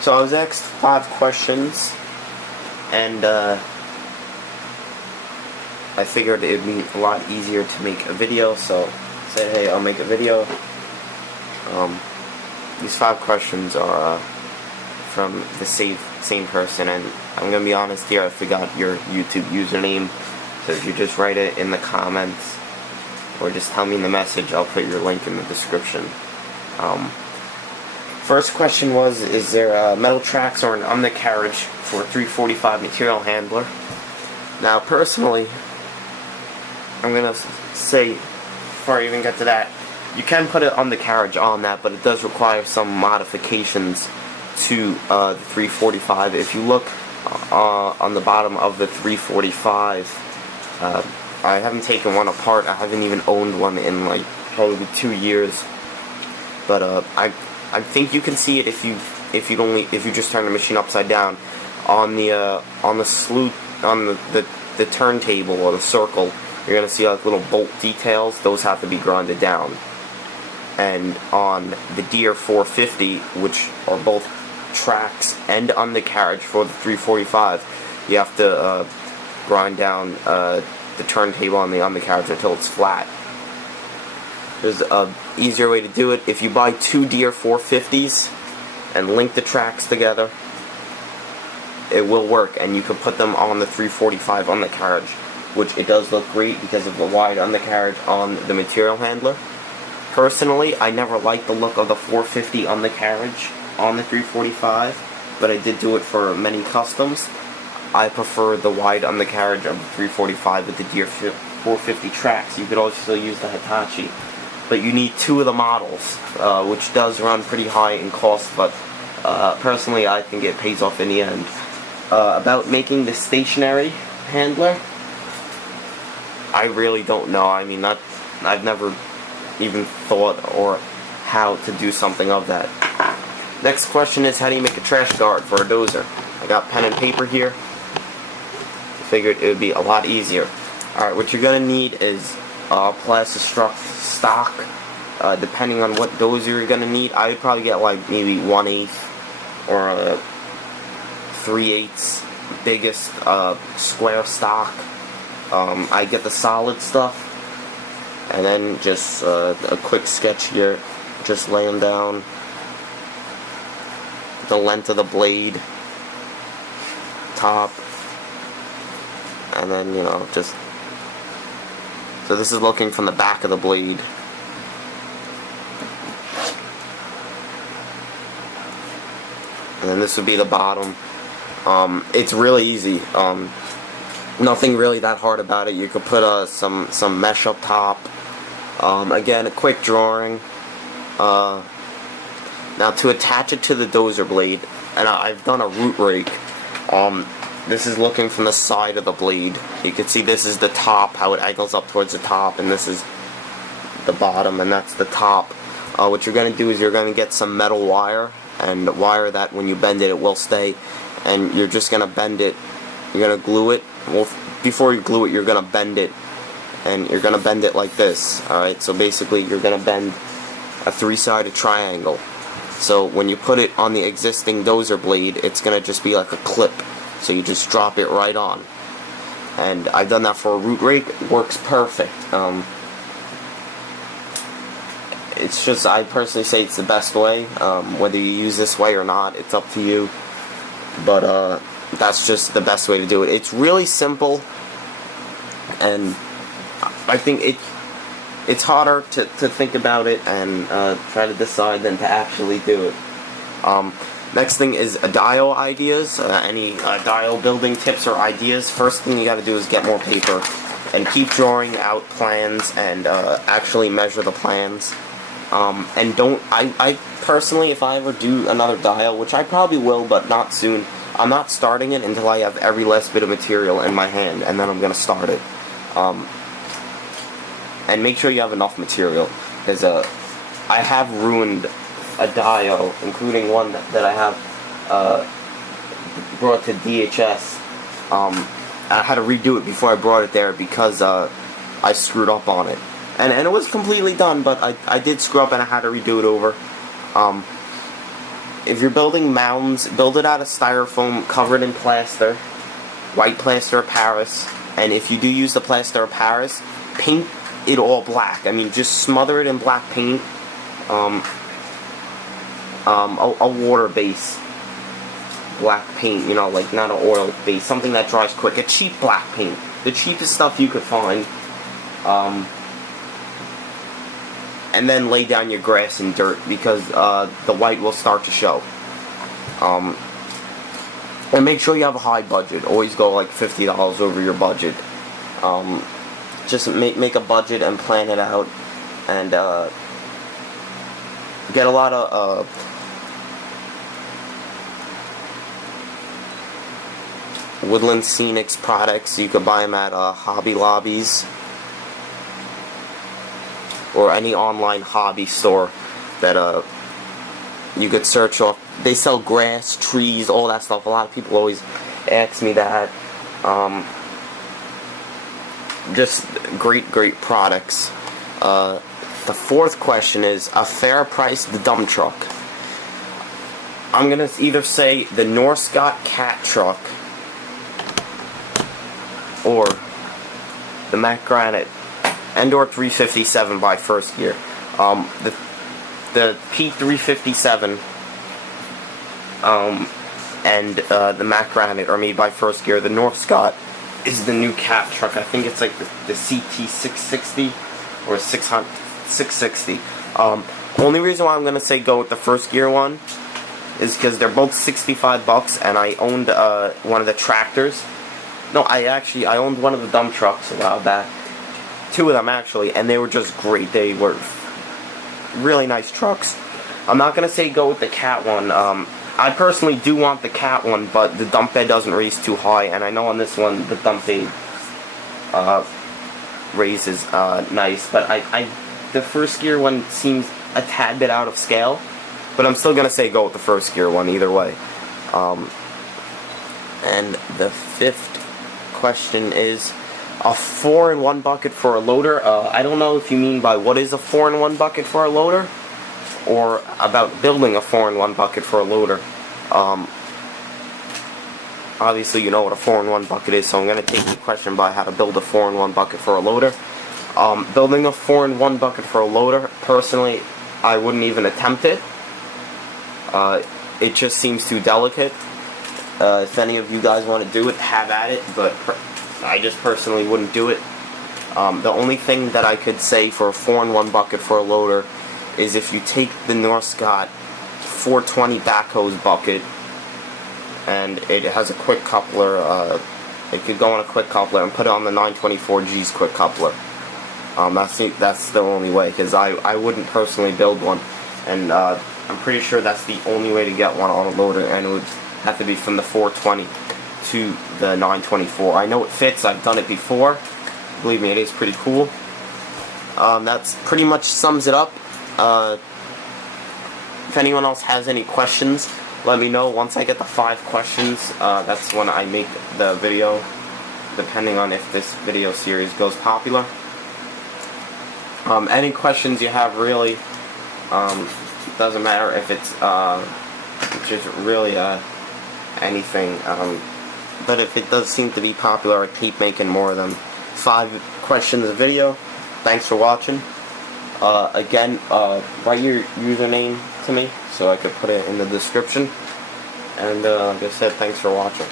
So I was asked 5 questions, and I figured it would be a lot easier to make a video, so I said, hey, I'll make a video. These 5 questions are from the same person, and I'm going to be honest here, I forgot your YouTube username, so if you just write it in the comments, or just tell me in the message, I'll put your link in the description. First question was, is there metal tracks or an undercarriage for a 345 material handler? Now, personally, I'm going to say, before I even get to that, you can put an undercarriage on that, but it does require some modifications to the 345. If you look on the bottom of the 345, I haven't taken one apart. I haven't even owned one in like probably 2 years. But I think you can see it if you just turn the machine upside down on the turntable or the circle. You're gonna see like little bolt details. Those have to be grinded down. And on the Deere 450, which are both tracks and undercarriage for the 345, you have to grind down the turntable on the undercarriage until it's flat. There's an easier way to do it. If you buy 2 Deere 450s and link the tracks together, it will work, and you can put them on the 345 undercarriage, which it does look great because of the wide undercarriage on the material handler. Personally, I never liked the look of the 450 undercarriage on the 345, but I did do it for many customs. I prefer the wide undercarriage of the 345 with the Deere 450 tracks. You could also use the Hitachi, but you need 2 of the models, which does run pretty high in cost, but personally I think it pays off in the end. About making the stationary handler, I really don't know. I mean, I've never even thought or how to do something of that. Next question is, how do you make a trash guard for a dozer? I got pen and paper here. I figured it would be a lot easier. Alright, what you're going to need is Plasti-Struct stock. Depending on what dozer you're going to need, I would probably get like maybe 1/8 or 3/8 biggest square stock. I get the solid stuff, and then just a quick sketch here, just laying down the length of the blade, top, and then, you know, just, so this is looking from the back of the blade. And then this would be the bottom. It's really easy. Nothing really that hard about it. You could put some mesh up top. Again, a quick drawing. Now, to attach it to the dozer blade, and I've done a root rake. This is looking from the side of the blade. You can see this is the top, how it angles up towards the top, and this is the bottom, and that's the top. What you're going to do is you're going to get some metal wire, and wire that when you bend it, it will stay. And you're just going to bend it. You're going to glue it. Well, before you glue it, you're going to bend it, and you're going to bend it like this. Alright, so basically you're going to bend a 3-sided triangle. So when you put it on the existing dozer blade, it's going to just be like a clip. So you just drop it right on. And I've done that for a root rake. It works perfect. It's just, I personally say it's the best way. Whether you use this way or not, it's up to you. But that's just the best way to do it. It's really simple, and I think it's harder to think about it and try to decide than to actually do it. Next thing is dial ideas. Any dial building tips or ideas. First thing you got to do is get more paper and keep drawing out plans and actually measure the plans. And don't, I personally, if I ever do another dial, which I probably will, but not soon, I'm not starting it until I have every last bit of material in my hand, and then I'm going to start it. And make sure you have enough material, because I have ruined a dial, including one that I have brought to DHS. I had to redo it before I brought it there because I screwed up on it. And it was completely done, but I did screw up and I had to redo it over. if you're building mounds, build it out of styrofoam covered in plaster, white plaster of Paris, and if you do use the plaster of Paris, paint it all black. I mean, just smother it in black paint, a water base black paint, you know, like not an oil base, something that dries quick, a cheap black paint, the cheapest stuff you could find, and then lay down your grass and dirt, because the white will start to show. And make sure you have a high budget. Always go like $50 over your budget. Just make a budget and plan it out, and get a lot of Woodland Scenics products. You could buy them at Hobby Lobbies or any online hobby store that you could search off. They sell grass, trees, all that stuff. A lot of people always ask me that. Just great products. The fourth question is a fair price the dump truck. I'm gonna either say the Norscot cat truck or the Mack Granite Endor 357 by First Gear. The P357 and the Mack Granite are made by First Gear. The Norscot is the new cat truck. I think it's like the CT660 or 660. Only reason why I'm gonna say go with the First Gear one is because they're both $65, and I owned one of the tractors. No, I owned one of the dump trucks a while back. Two of them actually, and they were just great. They were really nice trucks. I'm not gonna say go with the cat one. I personally do want the cat one, but the dump bed doesn't raise too high, and I know on this one the dump bed raises nice, but the First Gear one seems a tad bit out of scale, but I'm still gonna say go with the First Gear one either way. And the fifth question is a 4-in-1 bucket for a loader. I don't know if you mean by what is a 4-in-1 bucket for a loader, or about building a 4-in-1 bucket for a loader. Obviously you know what a 4-in-1 bucket is, so I'm going to take the question by how to build a 4-in-1 bucket for a loader. Building a 4-in-1 bucket for a loader, personally, I wouldn't even attempt it. It just seems too delicate. If any of you guys want to do it, have at it, but I just personally wouldn't do it. The only thing that I could say for a 4-in-1 bucket for a loader is if you take the Norscot 420 backhoe bucket, and it has a quick coupler, it could go on a quick coupler, and put it on the 924G's quick coupler. That's the only way, because I wouldn't personally build one, and I'm pretty sure that's the only way to get one on a loader, and it would have to be from the 420 to the 924. I know it fits, I've done it before. Believe me, it is pretty cool. That's pretty much sums it up. If anyone else has any questions, let me know. Once I get the 5 questions, that's when I make the video, depending on if this video series goes popular. Any questions you have, really, doesn't matter if it's just really anything, but if it does seem to be popular, I keep making more than 5 questions a video. Thanks for watching. Again, write your username to me so I could put it in the description, and like I said, thanks for watching.